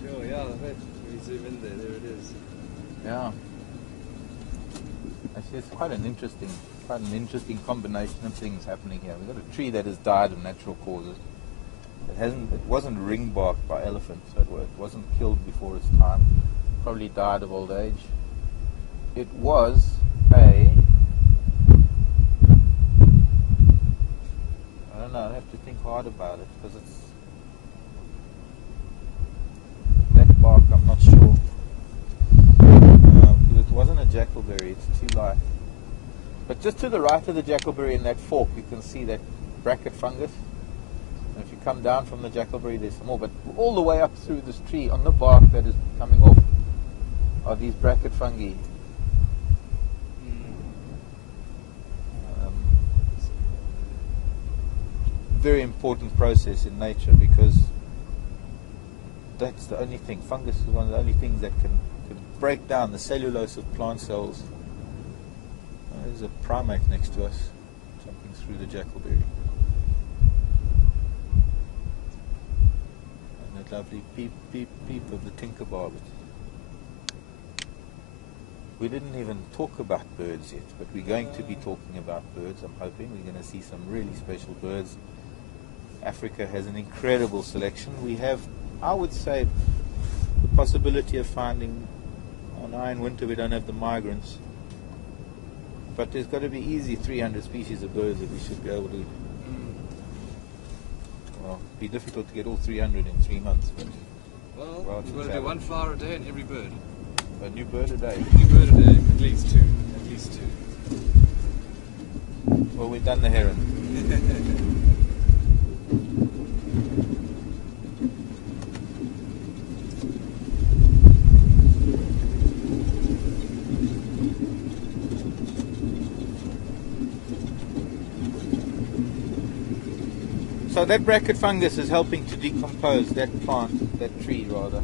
Sure, yeah, when we zoom in there it is. Yeah. Actually, it's quite an interesting combination of things happening here. We've got a tree that has died of natural causes. It wasn't ring barked by elephants, so it wasn't killed before its time. Probably died of old age. It was I don't know, I have to think hard about it because it's that bark, I'm not sure. It wasn't a jackalberry, it's too light. But just to the right of the jackalberry in that fork, you can see that bracket fungus. And if you come down from the jackalberry, there's some more. But all the way up through this tree, on the bark that is coming off, are these bracket fungi. Very important process in nature because that's the only thing. Fungus is one of the only things that can break down the cellulose of plant cells. There's a primate next to us jumping through the jackalberry. And that lovely peep, peep, peep of the tinker barbet. We didn't even talk about birds yet, but we're going to be talking about birds. I'm hoping we're going to see some really special birds. Africa has an incredible selection. We have, I would say, the possibility of finding, now in winter we don't have the migrants, but there's got to be easy 300 species of birds that we should be able to, well, it'd be difficult to get all 300 in 3 months. But well we've got to do one flower a day and every bird. A new bird a day. New bird a day, at least two. At least two. Well, we've done the heron. So that bracket fungus is helping to decompose that plant, that tree rather,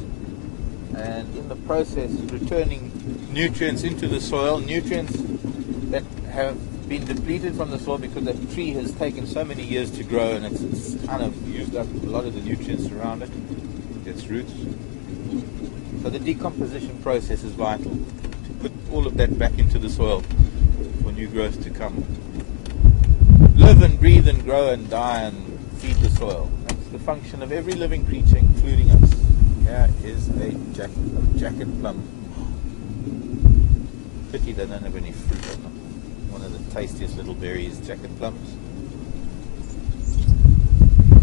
and in the process returning nutrients into the soil, nutrients that have been depleted from the soil because that tree has taken so many years to grow and it's kind of used up a lot of the nutrients around it, its roots. So the decomposition process is vital to put all of that back into the soil for new growth to come. Live and breathe and grow and die and feed the soil. That's the function of every living creature, including us. Here is a jacket plum. Pity they don't have any fruit on them. One of the tastiest little berries, jacket plums.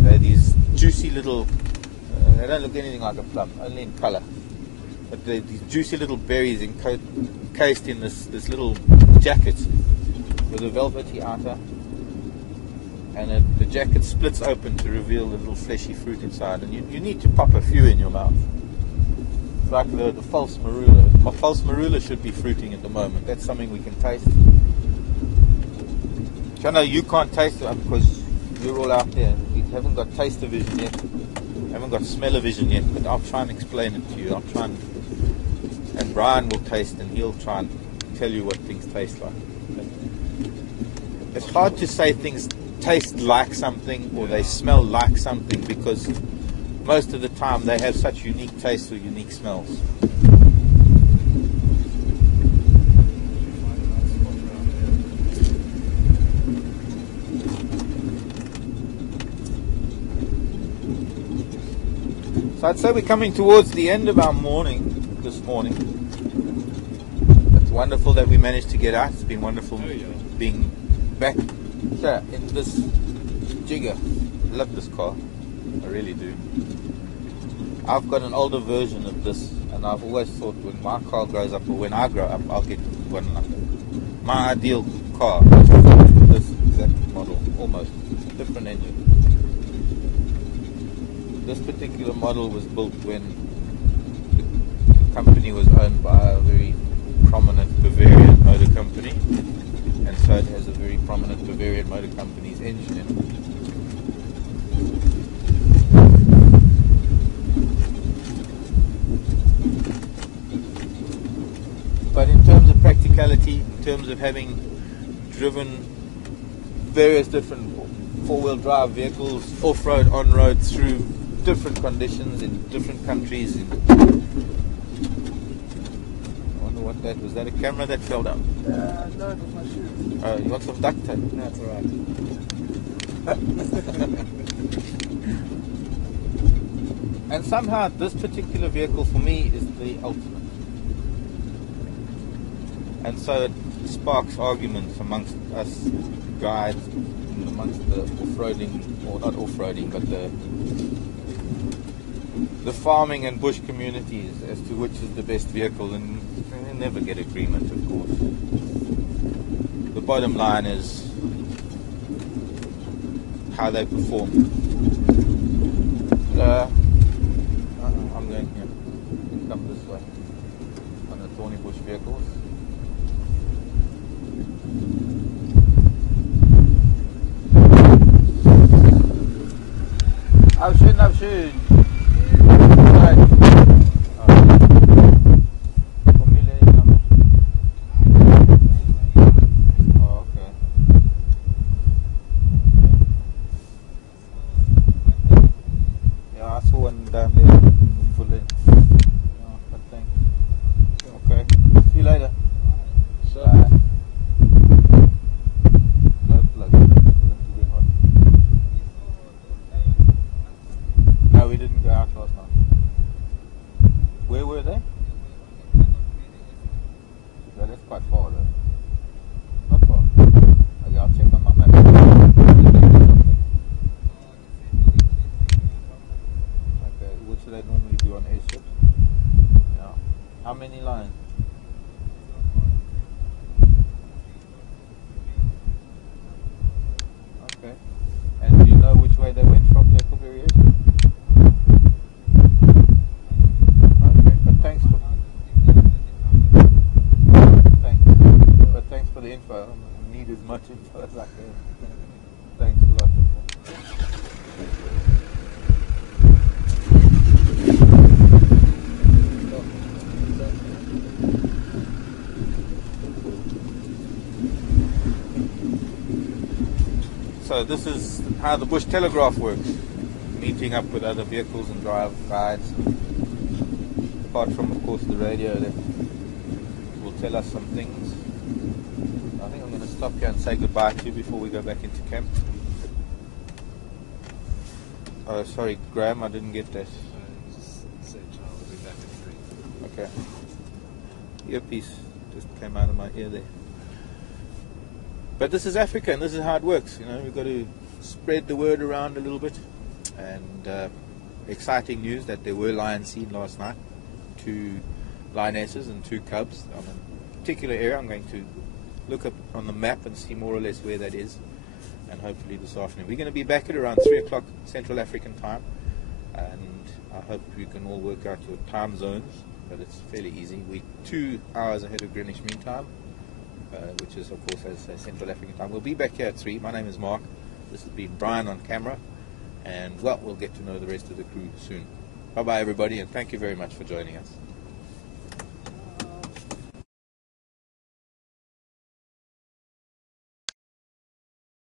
They're these juicy little, they don't look anything like a plum, only in color. But they're these juicy little berries encased in this little jacket with a velvety outer. And the jacket splits open to reveal the little fleshy fruit inside, and you need to pop a few in your mouth. It's like the false marula. False marula should be fruiting at the moment. That's something we can taste. I know you can't taste it because you're all out there. You haven't got taste-o-vision yet. Haven't got smell-o-vision yet, but I'll try and explain it to you. I'll try and Brian will taste and he'll try and tell you what things taste like. But it's hard to say things taste like something or they smell like something because most of the time they have such unique tastes or unique smells. So I'd say we're coming towards the end of our morning this morning. It's wonderful that we managed to get out. It's been wonderful being back here in this Jigger. I love this car. I really do. I've got an older version of this and I've always thought when my car grows up or when I grow up I'll get one like that. My ideal car is this exact model, almost. Different engine. This particular model was built when the company was owned by a very prominent Bavarian motor company, and so it has a very prominent Bavarian motor company's engine in it. But in terms of practicality, in terms of having driven various different four-wheel drive vehicles, off-road, on-road, through different conditions in different countries. I wonder what that was. That a camera that fell down? No, it was my shoe. Oh, you want some duct tape? That's alright. And somehow this particular vehicle for me is the ultimate. And so it sparks arguments amongst us guides, and amongst the off-roading, or not off-roading, but the farming and bush communities as to which is the best vehicle, and they never get agreement, of course. The bottom line is how they perform. I'm going here. Come this way on the Thornybush vehicles. Aufschön. Right. Oh, okay. Yeah, I saw one down there. Oh, but thanks. Okay. See you later. Bye. No, we didn't go out last night. Where were they? Yeah, that's quite far though. Not far. Okay, I'll check on my map. Okay, what should I normally do on airships? Yeah. How many lines? Okay. And do you know which way they went from the Equatorial Airstrip? Thanks for the info. I need as much info as I can. Thanks a lot. So this is how the Bush Telegraph works. Meeting up with other vehicles and drive guides. Apart from, of course, the radio that will tell us some things. I think I'm going to stop here and say goodbye to you before we go back into camp. Oh, sorry, Graham, I didn't get that. Just say, Charles, I'll be back at 3. Okay. Earpiece just came out of my ear there. But this is Africa, and this is how it works. You know, we've got to spread the word around a little bit. And exciting news that there were lions seen last night. 2 lionesses and 2 cubs on a particular area. I'm going to look up on the map and see more or less where that is, and hopefully this afternoon. We're going to be back at around 3 o'clock Central African time, and I hope you can all work out your time zones, but it's fairly easy. We're 2 hours ahead of Greenwich Mean Time, which is, of course, as Central African time. We'll be back here at 3. My name is Mark. This has been Brian on camera, and, well, we'll get to know the rest of the crew soon. Bye-bye, everybody, and thank you very much for joining us.